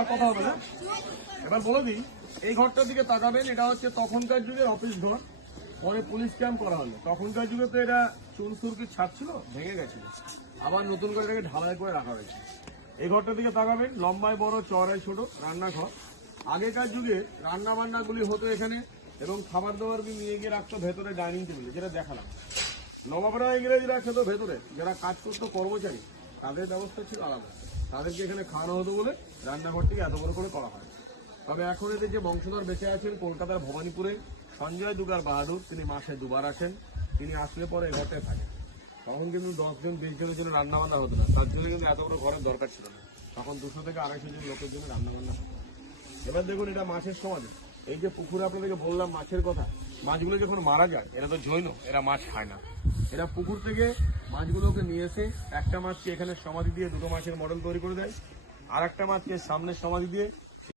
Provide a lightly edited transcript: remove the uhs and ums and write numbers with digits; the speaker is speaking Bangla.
আর কথা হবে না। এবার বলে দিই, এই ঘরটার দিকে তাকাবেন, এটা হচ্ছে তখনকার যুগের অফিস ঘর, পরে পুলিশ ক্যাম্প করা হলো। তখনকার যুগে তো এটা চুনসুরকির ছাদ ছিল, ভেঙে গেছিল, আবার নতুন করে এটাকে ঢালাই করে রাখা হয়েছে। এই ঘরটার দিকে তাকাবেন, লম্বায় বড়, চওড়ায় ছোট, রান্নাঘর। আগেকার যুগে রান্না বান্নাগুলি হতো এখানে, এবং খাবার দাবার নিয়ে গিয়ে রাখতো ভেতরে ডাইনিং টেবিলে, যেটা দেখালাম। নবাবরা ইংরেজরা খেতো ভেতরে, যারা কাজ করতো কর্মচারী, তাদের ব্যবস্থা ছিল আলাদা, তাদেরকে এখানে খাওয়ানো হতো বলে রান্নাঘরটিকে এত বড় করে করা হয়। তবে এখন এদের যে বংশধর বেঁচে আছেন কলকাতার ভবানীপুরে, সঞ্জয় দুগার বাহাদুর, তিনি মাসে 2 বার আসেন। তিনি আসলে পরে এই ঘরটায় থাকেন। তখন কিন্তু 10 জন 20 জনের জন্য রান্না বান্না হতো না, তার জন্য কিন্তু এত বড় ঘরের দরকার ছিল না। তখন 200 থেকে 250 জন লোকের জন্য রান্না বান্না হতো। এবার দেখুন, এটা মাছের সমাধি। এই যে পুকুরে আপনাদেরকে বললাম মাছের কথা, মাছগুলো যখন মারা যায়, এরা তো জৈন, এরা মাছ খায় না। এরা পুকুর থেকে মাছগুলোকে নিয়ে এসে একটা মাছকে এখানে সমাধি দিয়ে 2টো মাছের মডেল তৈরি করে দেয়, আর একটা মাছকে সামনে সমাধি দিয়ে